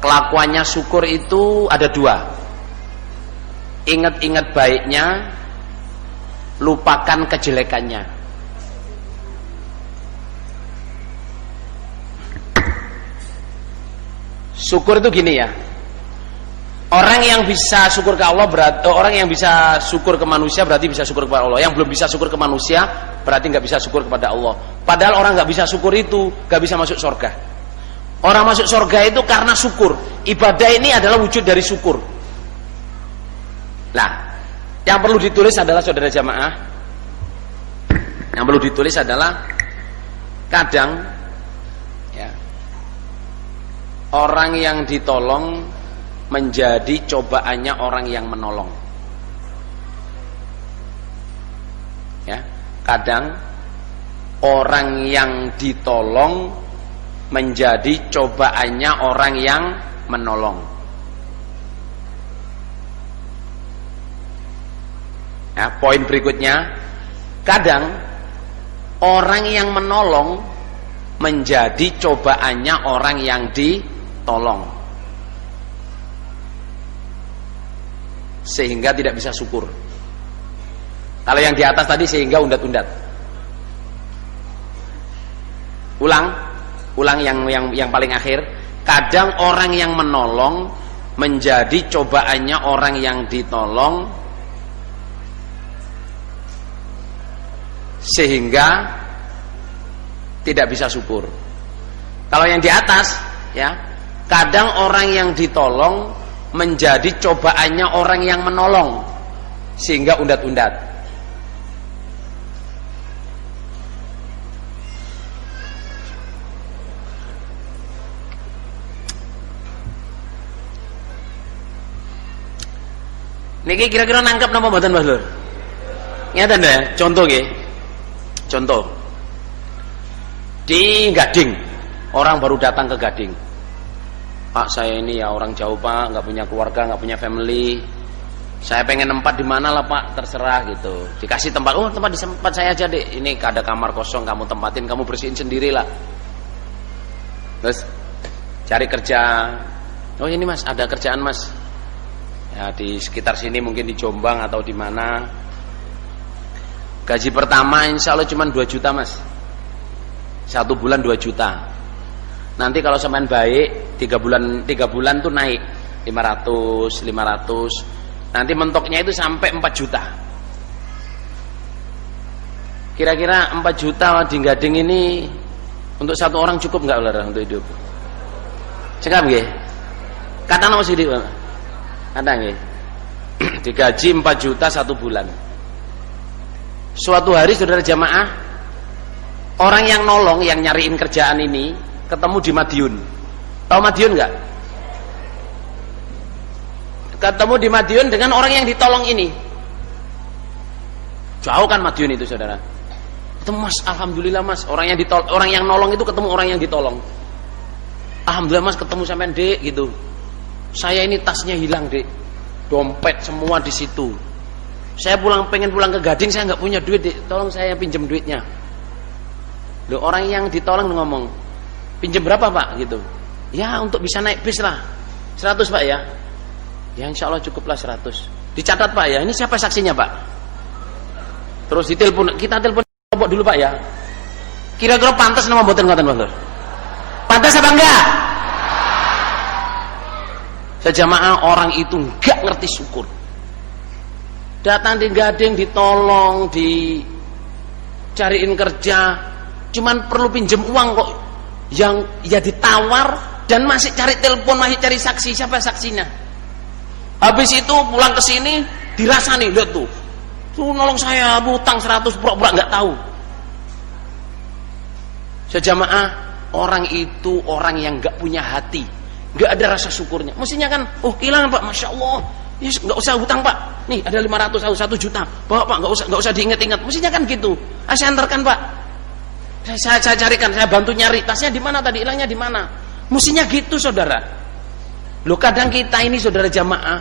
kelakuannya syukur itu ada dua. Ingat-ingat baiknya, lupakan kejelekannya. Syukur itu gini ya, orang yang bisa syukur ke Allah berarti orang yang bisa syukur ke manusia berarti bisa syukur kepada Allah. Yang belum bisa syukur ke manusia berarti nggak bisa syukur kepada Allah. Padahal orang nggak bisa syukur itu nggak bisa masuk surga. Orang masuk surga itu karena syukur. Ibadah ini adalah wujud dari syukur. Nah, yang perlu ditulis adalah saudara jamaah, yang perlu ditulis adalah kadang ya, orang yang ditolong menjadi cobaannya orang yang menolong. Ya, kadang orang yang ditolong menjadi cobaannya orang yang menolong. Ya, poin berikutnya, kadang orang yang menolong menjadi cobaannya orang yang ditolong, sehingga tidak bisa syukur. Kalau yang di atas tadi sehingga undat-undat. Ulang yang paling akhir. Kadang orang yang menolong menjadi cobaannya orang yang ditolong, sehingga tidak bisa syukur. Kalau yang di atas ya, kadang orang yang ditolong menjadi cobaannya orang yang menolong, sehingga undat-undat. Niki kira-kira nangkep napa mboten Mbah Lur? Ngeten ya, contoh nggih. Contoh, di Gading, orang baru datang ke Gading. Pak, saya ini ya orang jauh Pak, nggak punya keluarga, nggak punya family. Saya pengen tempat di mana lah Pak, terserah gitu. Dikasih tempat, oh tempat di tempat saya aja deh. Ini ada kamar kosong, kamu tempatin, kamu bersihin sendiri lah. Terus cari kerja. Oh ini Mas, ada kerjaan Mas. Ya di sekitar sini mungkin di Jombang atau di mana. Gaji pertama insya Allah cuma 2 juta Mas. 1 bulan 2 juta. Nanti kalau sampean baik 3 bulan tuh naik 500. Nanti mentoknya itu sampai 4 juta. Kira-kira 4 juta di Gading ini untuk satu orang cukup nggak Ular untuk hidup? Cekap nggih? Kata nama sih Kata nggih. Digaji 4 juta 1 bulan. Suatu hari saudara jamaah, orang yang nolong, yang nyariin kerjaan ini ketemu di Madiun. Tahu Madiun nggak? Ketemu di Madiun dengan orang yang ditolong ini. Jauh kan Madiun itu saudara. Ketemu Mas, alhamdulillah Mas, orang yang nolong itu ketemu orang yang ditolong. Alhamdulillah Mas, ketemu sampean Dek gitu. Saya ini tasnya hilang Dek, dompet semua di situ. Saya pengen pulang ke Gading, saya nggak punya duit, Dek. Tolong saya pinjam duitnya. Loh, orang yang ditolong ngomong, pinjam berapa Pak? Gitu. Ya untuk bisa naik bis lah. 100 Pak ya. Ya insya Allah cukuplah 100. Dicatat Pak ya. Ini siapa saksinya Pak? Terus kita telepon dulu Pak ya. Kira-kira pantas nama mboten ngoten Pak? Pantas apa enggak? Sejamaah orang itu enggak ngerti syukur. Datang di Gading ditolong, dicariin kerja, cuman perlu pinjem uang kok, yang ya ditawar dan masih cari telepon, masih cari saksi. Siapa saksinya? Habis itu pulang ke sini dirasani, lihat tuh nolong saya hutang 100, pura-pura nggak tahu. Sejamaah orang itu orang yang nggak punya hati, nggak ada rasa syukurnya. Mestinya kan, oh kehilangan Pak, masya Allah. Yes, nggak usah hutang Pak, nih ada 500 atau 1 juta, bawa Pak, nggak usah diingat-ingat. Mestinya kan gitu. Saya antarkan Pak, saya carikan, saya bantu nyari tasnya di mana tadi, hilangnya di mana. Mestinya gitu saudara. Loh kadang kita ini saudara jamaah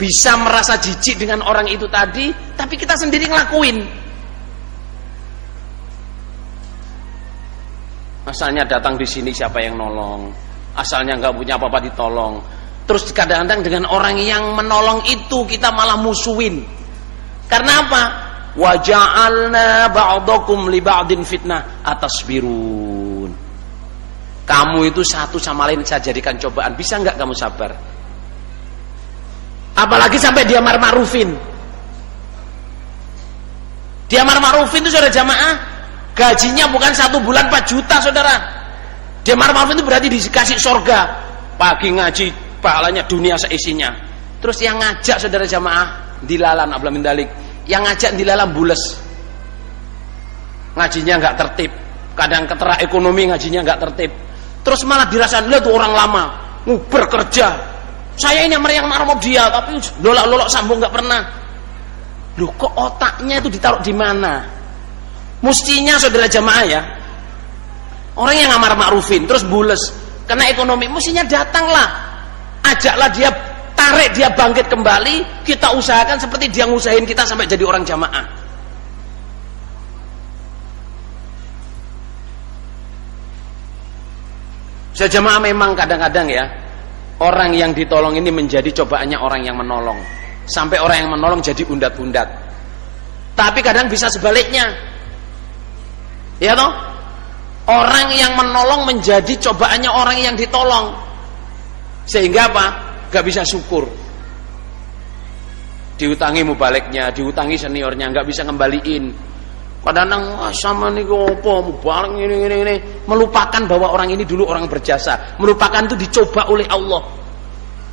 bisa merasa jijik dengan orang itu tadi, tapi kita sendiri ngelakuin. Asalnya datang di sini siapa yang nolong, asalnya nggak punya apa-apa ditolong. Terus kadang-kadang dengan orang yang menolong itu kita malah musuhin. Karena apa? Wa ja'alna ba'dakum li ba'din fitnah atasbirun. Kamu itu satu sama lain saya jadikan cobaan. Bisa nggak kamu sabar? Apalagi sampai dia ma'rufin. Dia ma'rufin itu saudara jamaah, gajinya bukan 1 bulan 4 juta saudara. Dia ma'rufin itu berarti dikasih surga. Pagi ngaji, pahalanya dunia seisinya. Terus yang ngajak saudara jamaah dilalan abla min dalik. Yang ngajak dilalan bules. Ngajinya nggak tertib. Kadang ketera ekonomi ngajinya nggak tertib. Terus malah dirasakan lihat tuh orang lama nguber kerja. Saya ini yang marmok dia, tapi lolok-lolok sambung nggak pernah. Loh kok otaknya itu ditaruh di mana? Mestinya saudara jamaah ya, orang yang ngamar ma'rufin terus bules karena ekonomi, mestinya datanglah, ajaklah dia, tarik dia bangkit kembali, kita usahakan seperti dia ngusahain kita sampai jadi orang jamaah. Saudara jamaah memang kadang-kadang ya, orang yang ditolong ini menjadi cobaannya orang yang menolong. Sampai orang yang menolong jadi undat-undat. Tapi kadang bisa sebaliknya. Ya toh? Orang yang menolong menjadi cobaannya orang yang ditolong. Sehingga apa? Gak bisa syukur. Diutangi mubaliknya, diutangi seniornya, gak bisa ngembaliin. Kadang-kadang sama nih apa mubalik ini. Melupakan bahwa orang ini dulu orang berjasa. Melupakan itu dicoba oleh Allah.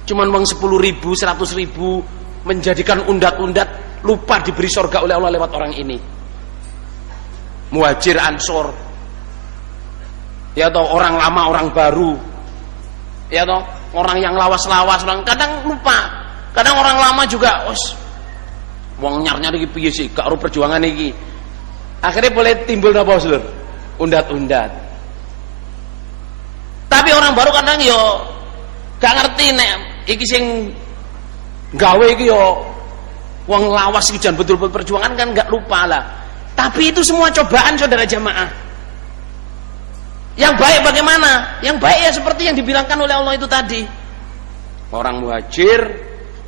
Cuman uang 10.000, 100.000 menjadikan undat-undat, lupa diberi surga oleh Allah lewat orang ini. Muhajir ansor, ya toh, orang lama orang baru, ya toh, orang yang lawas-lawas, orang kadang lupa. Kadang orang lama juga wong nyar-nyar iki piye sih gak ero perjuangan iki. Akhirnya boleh timbul napa Lur? Undat-undat. Tapi orang baru kadang yo gak ngerti nek iki sing gawe iki yo wong lawas iki jan betul-betul perjuangan kan gak lupa lah. Tapi itu semua cobaan saudara jamaah. Yang baik bagaimana? Yang baik ya seperti yang dibilangkan oleh Allah itu tadi. Orang muhajir,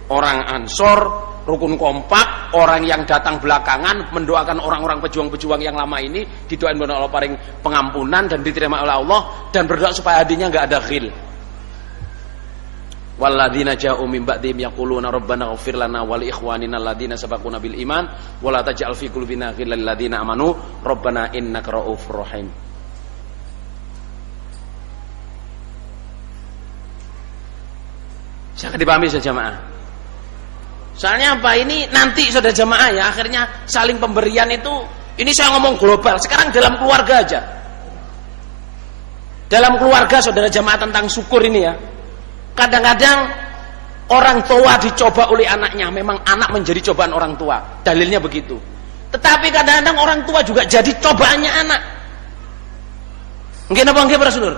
orang ansor, rukun kompak, orang yang datang belakangan mendoakan orang-orang pejuang-pejuang yang lama ini, didoain oleh Allah paling pengampunan dan diterima oleh Allah, dan berdoa supaya hatinya enggak ada ghil. Walladzina ja'u min ba'dihim yaquluna rabbana ighfir lana wa li ikhwanina alladzina sabaquna bil iman wa la taj'al fi qulubina ghillan lil ladzina amanu rabbana innaka ra'ufur rahim. Saya dipahami saja jamaah. Soalnya apa, ini nanti saudara jamaah ya, akhirnya saling pemberian itu, ini saya ngomong global, sekarang dalam keluarga aja. Dalam keluarga saudara jamaah tentang syukur ini ya. Kadang-kadang orang tua dicoba oleh anaknya, memang anak menjadi cobaan orang tua, dalilnya begitu. Tetapi kadang-kadang orang tua juga jadi cobaannya anak. Nggih napa nggih para sedulur?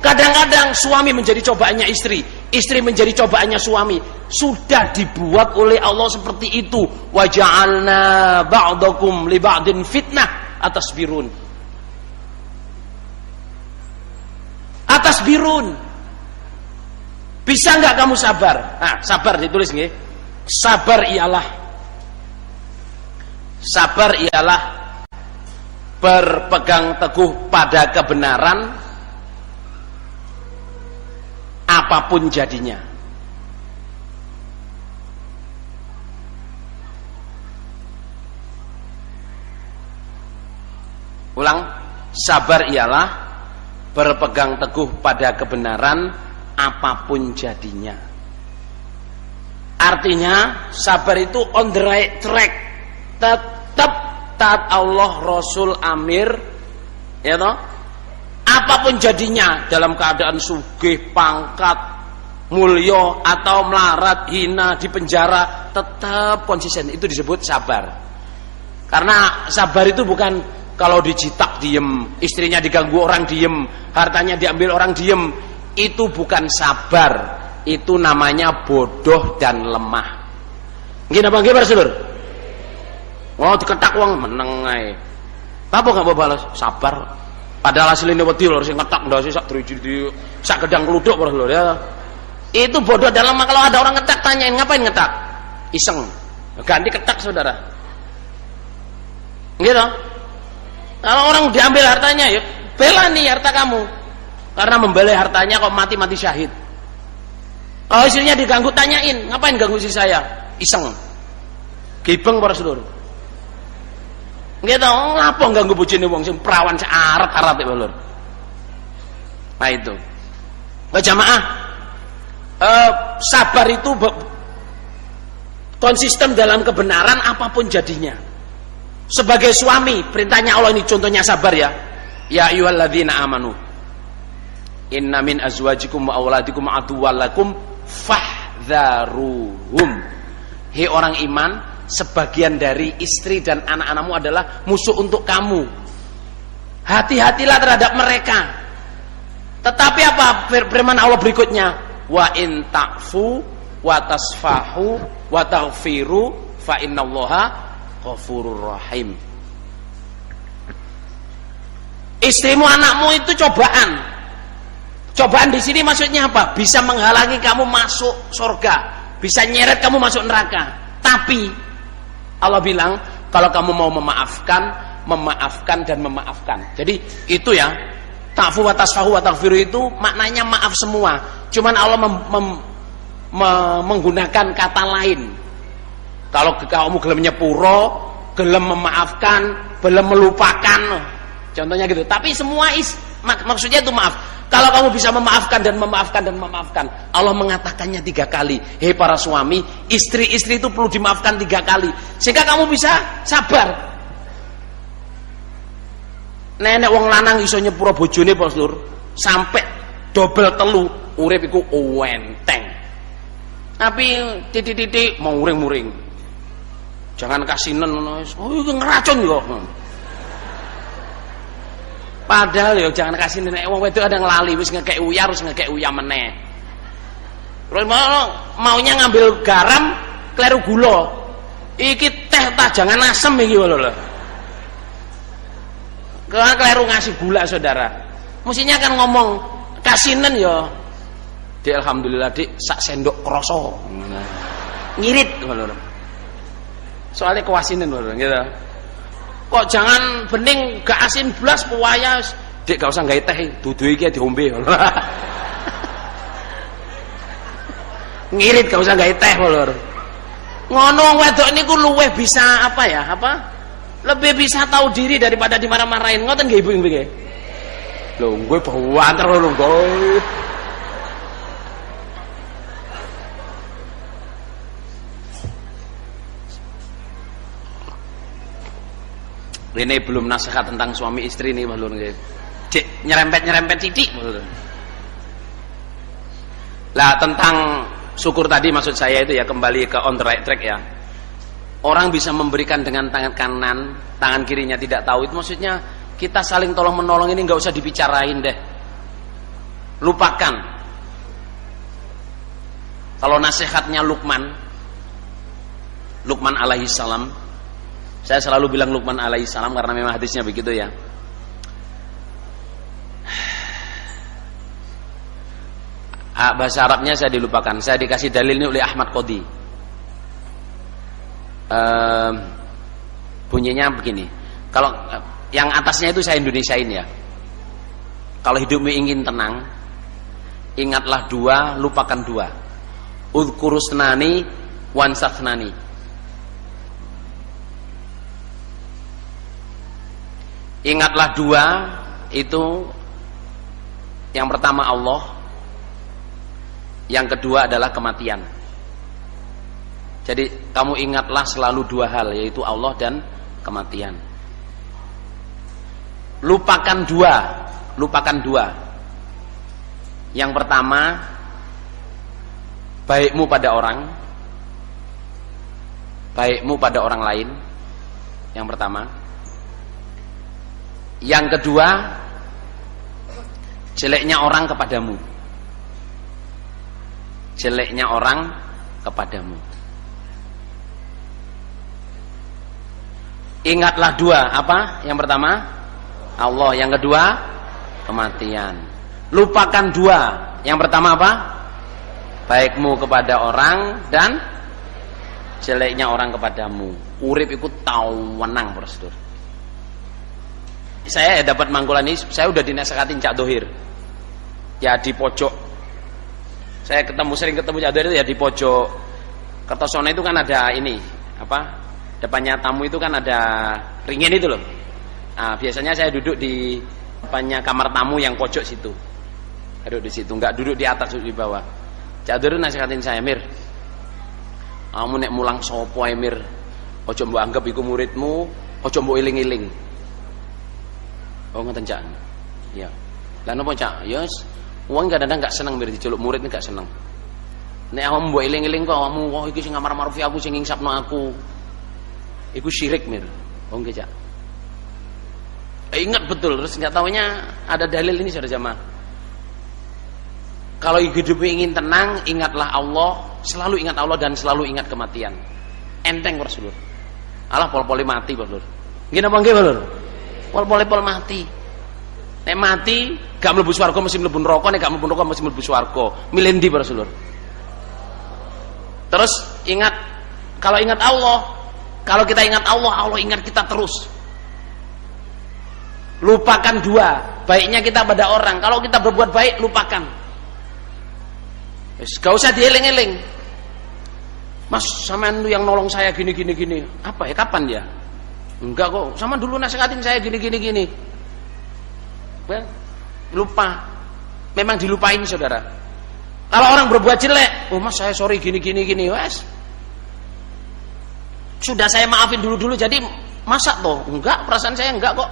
Kadang-kadang suami menjadi cobaannya istri, istri menjadi cobaannya suami. Sudah dibuat oleh Allah seperti itu. Wa ja'alna ba'dakum li ba'din fitnah atasbirun. Atasbirun. Bisa nggak kamu sabar? Nah, sabar ditulis nggih. Sabar ialah berpegang teguh pada kebenaran apapun jadinya. Ulang, sabar ialah berpegang teguh pada kebenaran apapun jadinya. Artinya sabar itu on the right track, tetap taat Allah, Rasul, Amir, ya toh. Apapun jadinya, dalam keadaan sugih, pangkat, mulya atau melarat, hina, di penjara, tetap konsisten. Itu disebut sabar. Karena sabar itu bukan kalau dijitak diem, istrinya diganggu orang diem, hartanya diambil orang diem. Itu bukan sabar, itu namanya bodoh dan lemah. Nggih napa nggih para sedulur? Oh diketak wong meneng ae. Apa gak mau balas? Sabar. Padahal asline wedi lho sing ngetak ndase sak driji sak gedang kluduk lho ya. Itu bodoh dalam kalau ada orang ngetak tanyain ngapain ngetak? Iseng. Ganti ketak saudara. Gitu. Kalau orang diambil hartanya ya bela nih harta kamu. Karena membela hartanya kok mati-mati syahid. Kalau istrinya diganggu tanyain, ngapain ganggu istri saya? Iseng. Gibeng para saudara. Gitu, ngapa ganggu bojone wong sing perawan searat-arat iki lho. Nah itu. Jamaah, sabar itu konsisten dalam kebenaran apapun jadinya. Sebagai suami, perintahnya Allah ini contohnya sabar ya. Ya ayyuhalladzina amanu. Inna min azwajikum wa auladikum aduwwal lakum fahdharuhum. Hei orang iman, sebagian dari istri dan anak-anakmu adalah musuh untuk kamu. Hati-hatilah terhadap mereka. Tetapi apa firman Allah berikutnya? Wa in ta'fu wa tasfahu wa taghfiru fa innallaha ghafurur rahim. Istrimu, anakmu itu cobaan. Cobaan di sini maksudnya apa? Bisa menghalangi kamu masuk surga, bisa nyeret kamu masuk neraka. Tapi Allah bilang kalau kamu mau memaafkan, memaafkan dan memaafkan. Jadi itu ya, ta'fu wa tasfahu wa taghfiru itu maknanya maaf semua. Cuman Allah menggunakan kata lain. Kalau kamu gelem nyepuro, gelem memaafkan, gelem melupakan, contohnya gitu. Tapi semua maksudnya itu maaf. Kalau kamu bisa memaafkan dan memaafkan dan memaafkan, Allah mengatakannya 3 kali. Hei para suami, istri-istri itu perlu dimaafkan 3 kali, sehingga kamu bisa sabar. Nenek wong lanang iso nyepuro bojone Pak sampai dobel telu, urip iku enteng. Tapi titik-titik mau muring-muring. Jangan kasinen ngono wis. Oh iki ngeracun kok. Padahal ya jangan kasih nenek wong wedok ada ngelali wis ngekek uyah terus ngekek uyah meneh. Terus maunya ngambil garam kleru gula. Iki teh ta jangan asem iki lho. Kalau kleru ngasih gula saudara. Mestinya kan ngomong kasinen ya. Dik alhamdulillah dik sak sendok kroso. Ngirit lho. Soalnya kewasinen lho gitu. Kok jangan bening gak asin blas puwaya dik gak usah gawe teh dudu iki diombe. Ngirit gak usah gawe teh lho. Ngono wedok niku luweh bisa apa ya? Apa? Lebih bisa tahu diri daripada dimarah-marahin. Ngoten nggih Ibu nggih. Lho, gue bawanter lho, gue. Ini belum nasihat tentang suami istri nih Mas Lur. Cek nyerempet titik Mas Lur. Lah tentang syukur tadi maksud saya itu ya kembali ke on the right track ya. Orang bisa memberikan dengan tangan kanan, tangan kirinya tidak tahu, itu maksudnya kita saling tolong menolong ini nggak usah dibicarain deh. Lupakan. Kalau nasihatnya Luqman alaihi salam, saya selalu bilang Luqman alaihi salam karena memang hadisnya begitu ya. Bahasa Arabnya saya dilupakan. Saya dikasih dalil ini oleh Ahmad Qodi. Bunyinya begini. Kalau yang atasnya itu saya Indonesiain ya. Kalau hidupmu ingin tenang, ingatlah 2, lupakan 2. Udhkurusnani wansakhnani. Ingatlah 2 itu, yang pertama Allah, yang kedua adalah kematian. Jadi kamu ingatlah selalu 2 hal, yaitu Allah dan kematian. Lupakan 2. Yang pertama, baikmu pada orang lain. Yang pertama. Yang kedua, jeleknya orang kepadamu. Ingatlah 2, apa? Yang pertama Allah, yang kedua kematian. Lupakan dua. Yang pertama apa? Baikmu kepada orang dan jeleknya orang kepadamu. Urip iku tawenang, Bro. Saya dapat mangkulan ini, saya udah dinasehati Cak Dohir. Ya di pojok. Saya sering ketemu Cak Dohir itu ya di pojok. Kertosono itu kan ada ini, apa? Depannya tamu itu kan ada ringin itu loh. Nah, biasanya saya duduk di depannya kamar tamu yang pojok situ. Duduk di situ, enggak duduk di atas, duduk di bawah. Cak Dohir nasihatin saya, Mir. Kamu nek mulang sapa ae, Mir? Ojo mbok anggap iku muridmu, ojo mbok iling-iling. Oh ngoten Cak. Iya. Lah napa Cak? Ya wong kadang-kadang enggak seneng mir diceluk murid enggak seneng. Nek awakmu mbok iling-iling kok awakmu wah iki sing ngamar marufi aku sing ngingsapno aku. Iku syirik mir. Oh nggih Cak. Ingat betul, terus enggak taunya ada dalil ini saudara jamaah. Kalau hidup ingin tenang, ingatlah Allah, selalu ingat Allah dan selalu ingat kematian. Enteng Rasulullah. Allah pol-poli mati Rasulullah. Nggih napa nggih Rasulullah? Pol-pol mati. Nek mati gak mlebu swarga mesti mlebu neraka, nek gak mlebu neraka mesti mlebu swarga. Milih ndi Rasulullah? Terus ingat, kalau ingat Allah, kalau kita ingat Allah, Allah ingat kita terus. Lupakan dua, baiknya kita pada orang. Kalau kita berbuat baik, lupakan. Gak usah dieling-eling. Mas, sampean yang nolong saya gini. Apa ya, kapan dia? Enggak kok, sama dulu nasihatin saya gini. Well, lupa. Memang dilupain saudara. Kalau orang berbuat jelek, oh mas saya sorry gini. Wes. Sudah saya maafin dulu jadi masa toh? Enggak, perasaan saya enggak kok.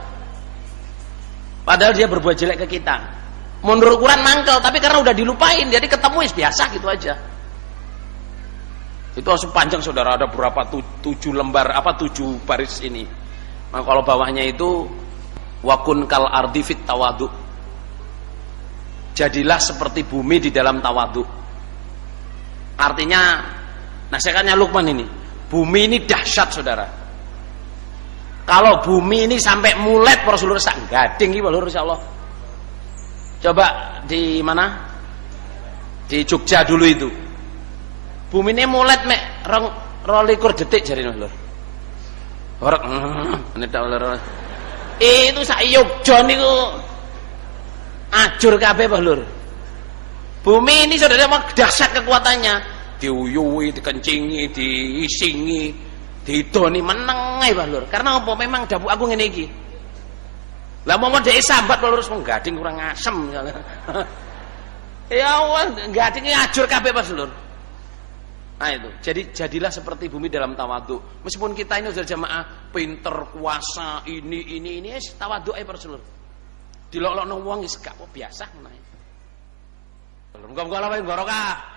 Padahal dia berbuat jelek ke kita. Menurut ukuran mangkel, tapi karena udah dilupain, jadi ketemu biasa gitu aja. Itu langsung panjang saudara, ada berapa 7 lembar, 7 baris ini. Nah, kalau bawahnya itu wakun kal ardi fit tawadu. Jadilah seperti bumi di dalam tawadu. Artinya nasihatnya Luqman ini, bumi ini dahsyat saudara. Kalau bumi ini sampai mulet Rasulullah sak gading iki lho insyaallah. Coba di mana? Di Jogja dulu itu. Bumi ini mulet mek 22 detik jarine lho. Horek itu sak Yogja niku ajur kabeh Pak Lur. Bumi ini saudara dahsyat kekuatannya. Diuyui, dikencingi, diisingi, didoni meneng ae Pak Lur. Karena apa? Memang dapuk aku ngene iki. Lah mau dhek sambat Pak Lur wis gading kurang asem. Ya Allah, gadinge ajur kabeh Pak Lur. Nah itu, jadilah seperti bumi dalam tawadhu. Meskipun kita ini sudah jamaah pinter, kuasa, ini tawadhu ae Pak Lur. Dilok-lokno wong wis gak biasa ngono ae. Muga-muga Allah barokah.